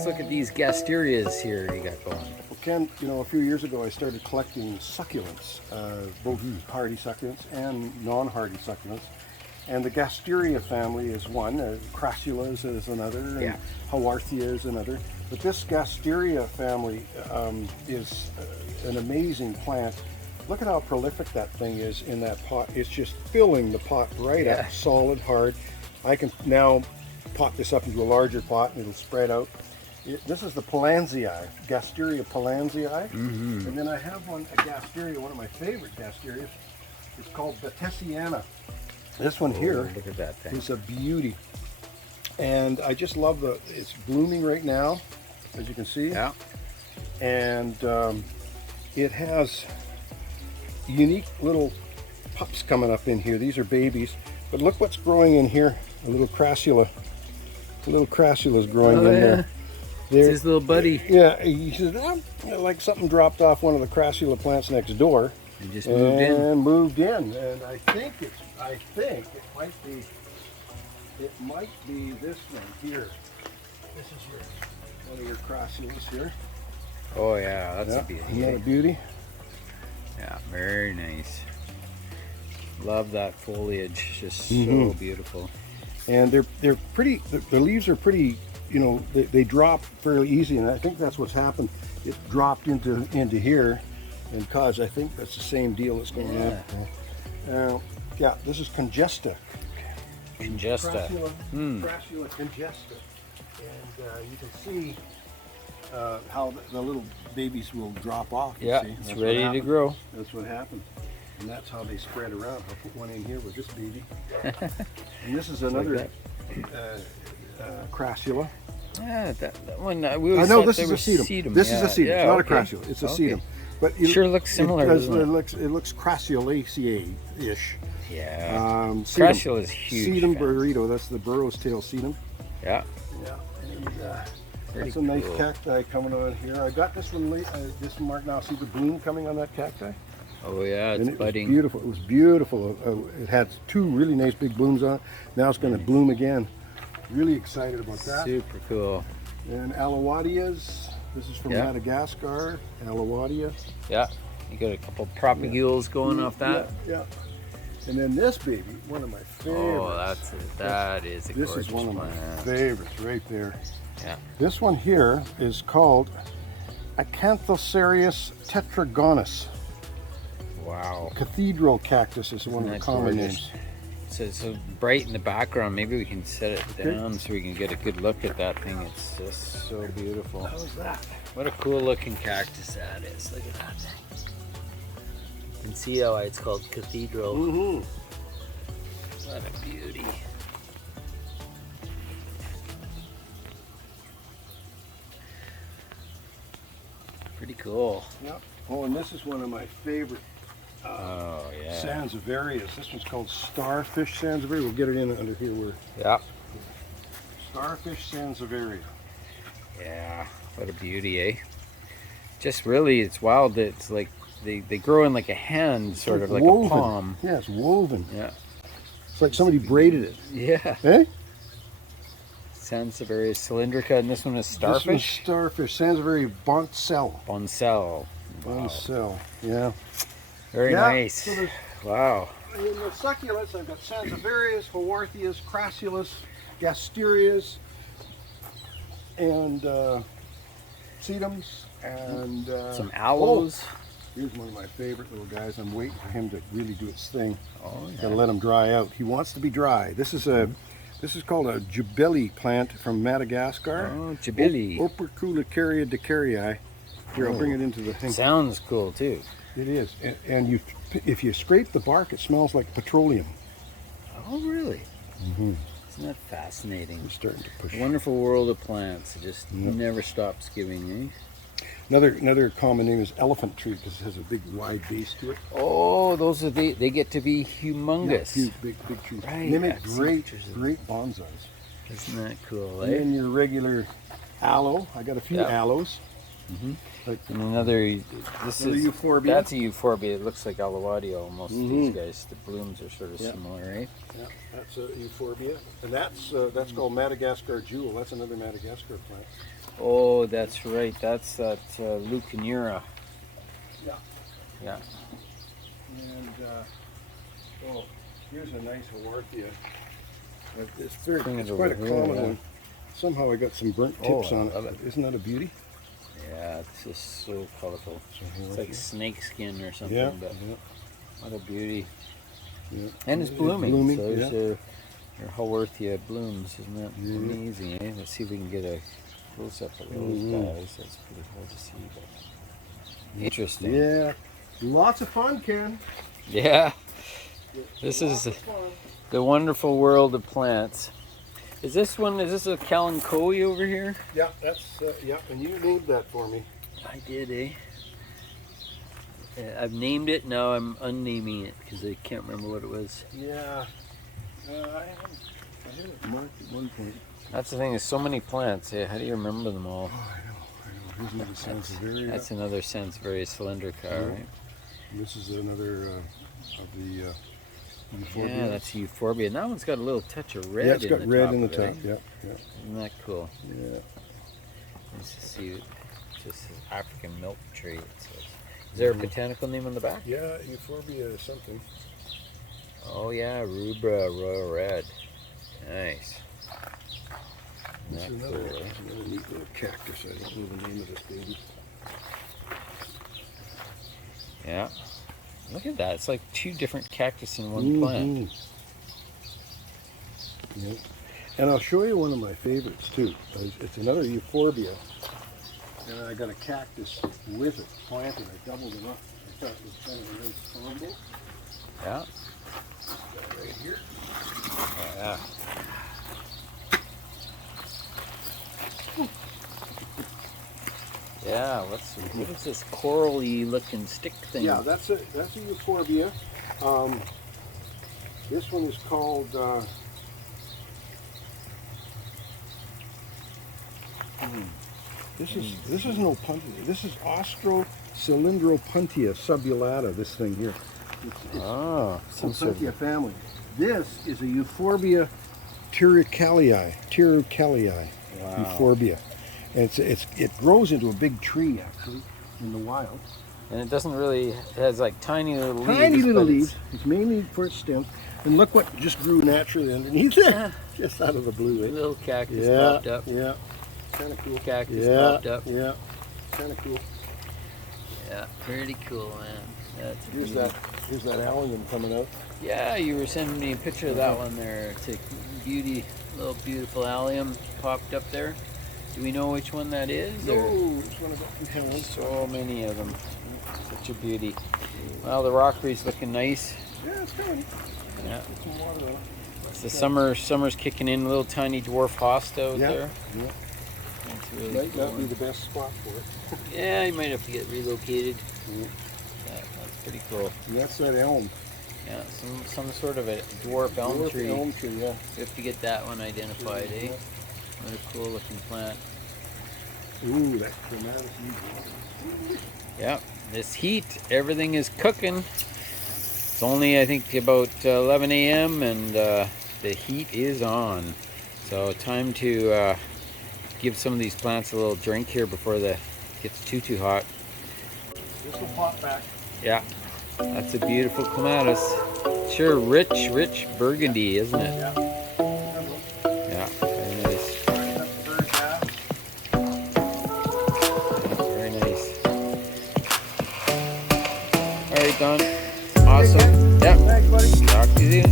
let's look at these Gasterias here you got going. Well, Ken, you know, a few years ago I started collecting succulents, both hardy succulents and non-hardy succulents. And the Gasteria family is one, Crassula is another, and Haworthia is another. But this Gasteria family is an amazing plant. Look at how prolific that thing is in that pot. It's just filling the pot right up, solid, hard. I can now pot this up into a larger pot and it'll spread out. This is the pilansii, Gasteria pilansii. And then I have one, a Gasteria, one of my favorite Gasterias. It's called Batesiana. This one here look at that thing. Is a beauty. And I just love it's blooming right now, as you can see. Yeah. And it has unique little pups coming up in here. These are babies. But look what's growing in here. A little Crassula. A little Crassula is growing in there. It's his little buddy. Yeah, he says, like something dropped off one of the Crassula plants next door. And just moved in. And I think it might be this one here. This is one of your Crassulas here. Oh yeah, that's a beauty. Isn't that a beauty? Yeah, very nice. Love that foliage, just so beautiful. And they're pretty. The leaves are pretty. You know, they drop fairly easy, and I think that's what's happened. It dropped into here, and I think that's the same deal that's going on. Yeah, this is congesta. Congesta. Crassula congesta, and you can see how the little babies will drop off. Yeah, see? it's ready to grow. That's what happens. And that's how they spread around. I'll put one in here with this baby. And this is another Crassula. Yeah, that one. We always know thought this they is were a sedum. sedum. This is a sedum. Yeah, It's not a Crassula. It's a sedum. But it sure looks similar. It looks Crassulaceae-ish. Yeah. Crassula is huge. Sedum burrito. That's the burro's tail sedum. Yeah. Yeah. And, that's a nice cacti coming on here. I got this one this one marked now. See the bloom coming on that cacti? Oh yeah, it's budding. Was beautiful. It was beautiful. It had two really nice big blooms on it. Now it's going to bloom again. Really excited about that. Super cool. And Alliwadias. This is from Madagascar. Alliwadia. Yeah. You got a couple propagules going off that. Yeah. And then this baby, one of my favorites. Oh, that is a gorgeous This is one of my favorites right there. Yeah. This one here is called Acanthocereus tetragonus. Wow. Cathedral Cactus is one of the common names. So it's so bright in the background. Maybe we can set it down so we can get a good look at that thing. It's just so beautiful. How's that? What a cool looking cactus that is. Look at that thing. You can see how it's called Cathedral. What a beauty. Pretty cool. Yep. Oh, and this is one of my favorite Sansevieras. This one's called Starfish Sansevieria. We'll get it in under here. Starfish Sansevieria. Yeah, what a beauty, eh? Just really, it's wild that it's like they grow in like a hand, sort of like woven. a palm. Yeah, it's woven. Yeah. It's like somebody braided it. Yeah. Eh? Sansevieria cylindrica, and this one is starfish? This one's starfish. Sansevieria boncel. Boncel. Boncel, yeah. Very nice. So wow. In the succulents, I've got Sansevierias, Haworthias, Crassulas, Gasterias, and sedums, and some aloes. Here's one of my favorite little guys. I'm waiting for him to really do its thing. Oh, yeah. Gotta let him dry out. He wants to be dry. This is called a jubeli plant from Madagascar. Oh, jubeli. Operculicarya decaryi. Here, I'll bring it into the thing. Sounds cool too. It is, and if you scrape the bark, it smells like petroleum. Oh, really? Isn't that fascinating? I'm starting to push. Wonderful world of plants. It just never stops giving, eh? Another common name is elephant tree because it has a big wide base to it. Oh, those are they get to be humongous. Yeah, huge, big trees. Right. They make great bonsais. Isn't that cool, And eh? then your regular aloe. I got a few aloes. And another, Euphorbia. That's a Euphorbia. It looks like Alliwadia almost. These guys, the blooms are sort of similar, right? Yeah, that's a Euphorbia, and that's called Madagascar jewel. That's another Madagascar plant. Oh, that's right. That's that leuconura. Yeah. Yeah. And oh, here's a nice Haworthia. It's very, Bring it it's quite a over here, common yeah. one. Somehow I got some burnt Oh, tips I on it. love it. Isn't that a beauty? Yeah, it's just so colorful. It's Haworthia. like snake skin or something. Yeah, But yeah, what a beauty. yeah. And it's blooming. So there's yeah. your Haworthia blooms. Isn't that Yeah. amazing, eh? Let's see if we can get a close-up of those guys. That's pretty hard to see, but interesting. Yeah, lots of fun, Ken. Yeah. This is Lots of fun. the wonderful world of plants. Is this a Kalanchoe over here? Yeah, that's yeah, and you named that for me. I did, eh? I've named it, now I'm unnaming it because I can't remember what it was. Yeah, I had it marked at one point. That's the thing, there's so many plants. Yeah, how do you remember them all? Oh, I know. Here's another Salvail. That's another Salvail cylindrica, right? This is another of the Euphorbia. Yeah, that's Euphorbia. And that one's got a little touch of red. Yeah, it's got in the red top in the of it, top. eh? Yeah, yeah, Isn't that cool? yeah. Let's just see, just African milk tree. It says. Is there a botanical name on the back? Yeah, Euphorbia something. Oh yeah, rubra royal red. Nice. This Isn't is that another, cool, eh? another neat little cactus. I don't know the name of this baby. Yeah. Look at that. It's like two different cactus in one plant. Yeah. And I'll show you one of my favorites too. It's another Euphorbia. And I got a cactus with it planted. I doubled it up. I thought it was kind of a nice combo. Yeah. Right here. Oh, yeah. Yeah, what is this corally looking stick thing? Yeah, that's a Euphorbia. This one is called this is no Opuntia. This is Austrocylindropuntia subulata. This thing here. Oh, some sort Opuntia of. family. This is a Euphorbia tirucalli. Wow. Euphorbia. And it grows into a big tree actually in the wild. And it doesn't really, it has like tiny little leaves. Tiny little but leaves. It's mainly for its stems. And look what just grew naturally underneath it. Just out of the blue. A little cactus Yeah, popped up. yeah. Kind of cool. Cactus Yeah, popped up. yeah. Kind of cool. Yeah, pretty cool, man. That's Here's beauty. here's that allium coming out. Yeah, you were sending me a picture of that one there. It's a little beautiful allium popped up there. Do we know which one that is? No, Or? it's one of the Helen. So many of them. Such a beauty. Well, the rockery's looking nice. Yeah, it's coming. Yeah. Put some water on it. It's the summer's kicking in. A little tiny dwarf hosta out Yeah, there. yeah. That's really Might cool. not be the best spot for it. Yeah, you might have to get relocated. Yeah. That's pretty cool. And that's that elm. Yeah, some sort of a dwarf elm Dwarf tree. elm tree, yeah. We have to get that one identified, eh? What a cool looking plant. Ooh, that clematis. Yeah, this heat, everything is cooking. It's only, I think, about 11 a.m. and the heat is on. So time to give some of these plants a little drink here before it gets too hot. This will pop back. Yeah, that's a beautiful clematis. Sure, rich burgundy, isn't it? Yeah. Yeah, very nice. Very nice. All right, Don. Awesome. Yep. Thanks, buddy. Talk to you soon.